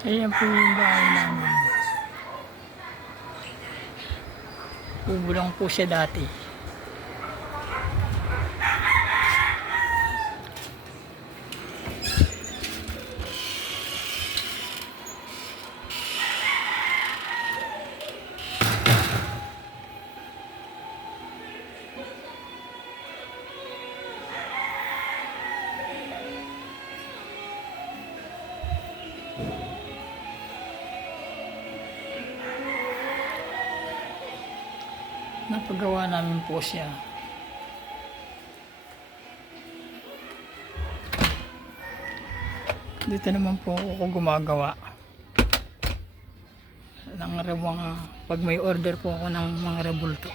Ayan po yung bahay namin. Bubulong po siya dati. Napagawa namin po siya. Dito naman po ako gumagawa ng re- mga pag may order po ako ng mga rebulto.